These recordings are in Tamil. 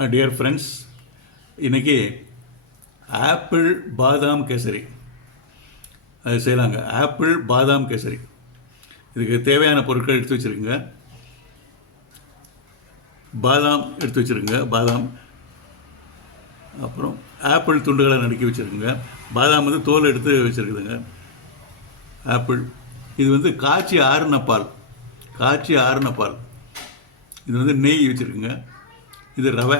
டியர் ஃப்ரெண்ட்ஸ், இன்றைக்கி ஆப்பிள் பாதாம் கேசரி அது செய்யலாங்க. ஆப்பிள் பாதாம் கேசரி இதுக்கு தேவையான பொருட்கள் எடுத்து வச்சுருக்குங்க. பாதாம் எடுத்து வச்சுருக்குங்க. பாதாம், அப்புறம் ஆப்பிள் துண்டுகளை நறுக்கி வச்சுருக்குங்க. பாதாம் வந்து தோல் எடுத்து வச்சுருக்குதுங்க. ஆப்பிள் இது வந்து காய்ச்சி ஆறின பால். இது வந்து நெய் வச்சுருக்குங்க. இது ரவை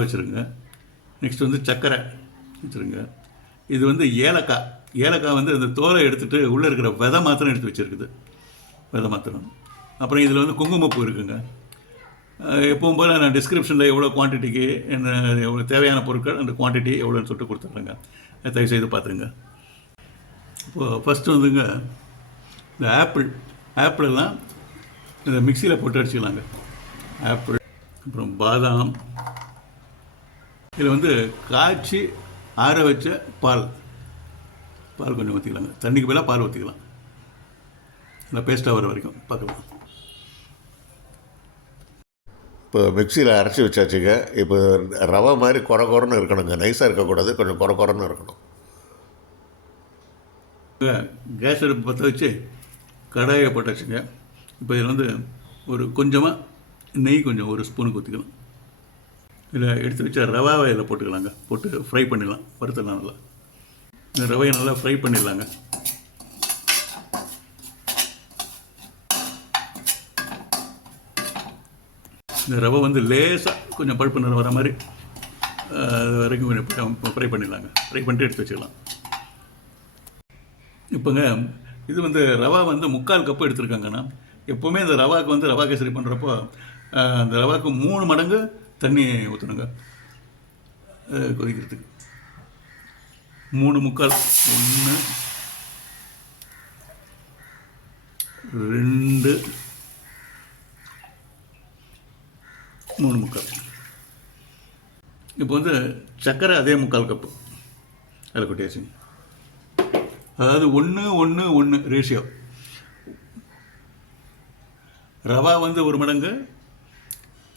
வச்சுருங்க. நெக்ஸ்ட் வந்து சர்க்கரை வச்சுருங்க. இது வந்து ஏலக்காய் வந்து அந்த தோலை எடுத்துகிட்டு உள்ளே இருக்கிற விதை மாத்திரம் எடுத்து வச்சுருக்குது. விதை மாத்திரம். அப்புறம் இதில் வந்து குங்குமப்பூ இருக்குங்க. எப்பவும் போல் நான் டிஸ்கிரிப்ஷனில் எவ்வளோ குவான்டிட்டிக்கு என்ன எவ்வளோ தேவையான பொருட்கள் அந்த குவான்டிட்டி எவ்வளோன்னு சொல்லிட்டு கொடுத்துட்றேங்க. தயவுசெய்து பார்த்துருங்க. இப்போது ஃபஸ்ட்டு வந்துங்க இந்த ஆப்பிளெல்லாம் இந்த மிக்சியில் போட்டு அடிச்சுக்கலாங்க. ஆப்பிள், அப்புறம் பாதாம், இதில் வந்து காய்ச்சி ஆற வச்ச பால் கொஞ்சம் ஊற்றிக்கலாங்க. தண்ணிக்கு பதிலாக பால் ஊற்றிக்கலாம். நல்லா பேஸ்ட்டாக வர வரைக்கும் பார்க்கலாம். இப்போ மிக்சியில் அரைச்சி வச்சாச்சுங்க. இப்போ ரவை மாதிரி குறன்னு இருக்கணுங்க. நைஸாக இருக்கக்கூடாது, கொஞ்சம் குறன்னு இருக்கணும். கேஸ் அடுப்பு பற்ற வச்சு கடாயை போட்டாச்சுங்க. இப்போ இதில் வந்து ஒரு கொஞ்சமாக நெய் கொஞ்சம் ஒரு ஸ்பூனுக்கு ஊற்றிக்கலாம். இதில் எடுத்து வச்ச ரவாவை இதில் போட்டுக்கலாங்க. போட்டு ஃப்ரை பண்ணிடலாம். வறுத்தலாம். நல்லா இந்த ரவையை நல்லா ஃப்ரை பண்ணிடலாங்க. இந்த ரவை வந்து லேசாக கொஞ்சம் பழுப்பு நிறம் வர மாதிரி அது வரைக்கும் கொஞ்சம் ஃப்ரை பண்ணிடலாங்க. ஃப்ரை பண்ணிட்டு எடுத்து வச்சுக்கலாம். இப்போங்க இது வந்து ரவா வந்து 3/4 கப்பு எடுத்துருக்காங்கண்ணா. எப்போவுமே இந்த ரவாவுக்கு வந்து ரவா கேசரி பண்ணுறப்போ அந்த ரவாவுக்கு 3 மடங்கு தண்ணி ஊற்றணுங்க. கொதிக்கிறதுக்கு 3/4, 1, 2, 3/4. இப்போ வந்து சர்க்கரை அதே 3/4 கப்பு அதில் கொட்டியாச்சுங்க. அதாவது 1:1 ரேஷியோ. ரவா வந்து 1 மடங்கு,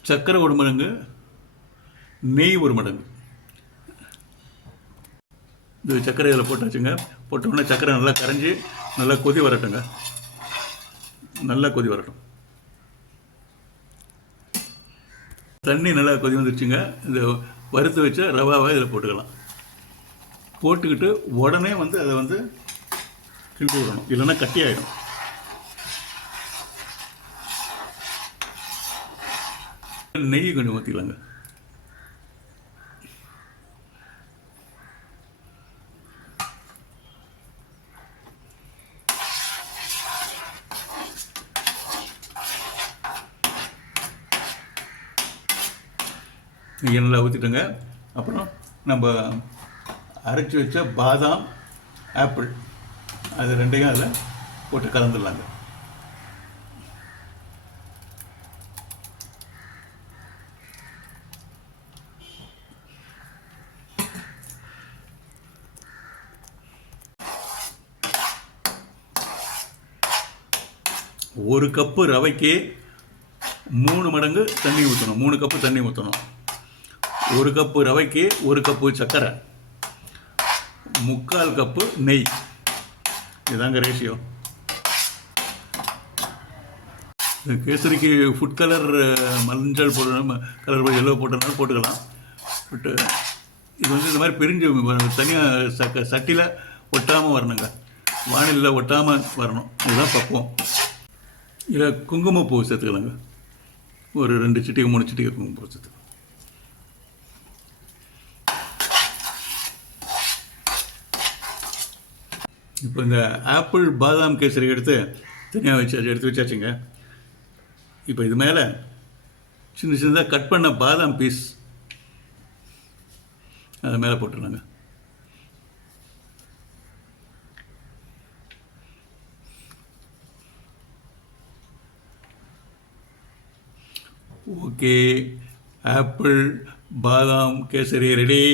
சர்க்கரை 1 மடங்கு, நெய் 1 மடங்கு. இந்த சர்க்கரை இதில் போட்டாச்சுங்க. போட்டோன்னே சர்க்கரை நல்லா கரைஞ்சி நல்லா கொதி வரட்டுங்க. நல்லா கொதி வரட்டும். தண்ணி நல்லா கொதி வந்துருச்சுங்க. இந்த வறுத்து வச்ச ரவாவை இதில் போட்டுக்கலாம். போட்டுக்கிட்டு உடனே வந்து அதை வந்து கிண்டி விடணும், இல்லைன்னா கட்டி ஆகிடும். நெய் கொஞ்சம் ஊற்றிக்கலாங்க. நெய் நல்லா ஊற்றிட்டுங்க. அப்புறம் நம்ம அரைச்சி வச்ச பாதாம், ஆப்பிள் அது ரெண்டையும் அதில் போட்டு கலந்துடலாங்க. ஒரு கப்பு ரவைக்கு 3 மடங்கு தண்ணி ஊற்றணும். 3 கப்பு தண்ணி ஊற்றணும். 1 கப்பு ரவைக்கு 1 கப்பு சர்க்கரை, 3/4 கப்பு நெய். இதுதாங்க ரேஷியோ. கேசரிக்கு ஃபுட் கலர் மஞ்சள் போடணும், கலர் எல்லோ போட்டதுனால போட்டுக்கலாம். பட்டு இது வந்து இந்த மாதிரி பிரிஞ்சு தனியாக சட்டியில் ஒட்டாமல் வரணுங்க. வானிலையில் ஒட்டாமல் வரணும். இதுதான் பக்குவம். இதில் குங்குமப்பூ சேர்த்துக்கலாங்க. ஒரு 2 சிட்டிகை 3 சிட்டிகை குங்குமப்பூ சேர்த்துக்கலாம். இப்போ இந்த ஆப்பிள் பாதாம் கேசரி எடுத்து தனியாக எடுத்து வச்சாச்சுங்க. இப்போ இது மேலே சின்னதாக கட் பண்ண பாதாம் பீஸ் அது மேலே போட்டுருலாங்க. ஓகே, ஆப்பிள் பாதாம் கேசரி ரெடி.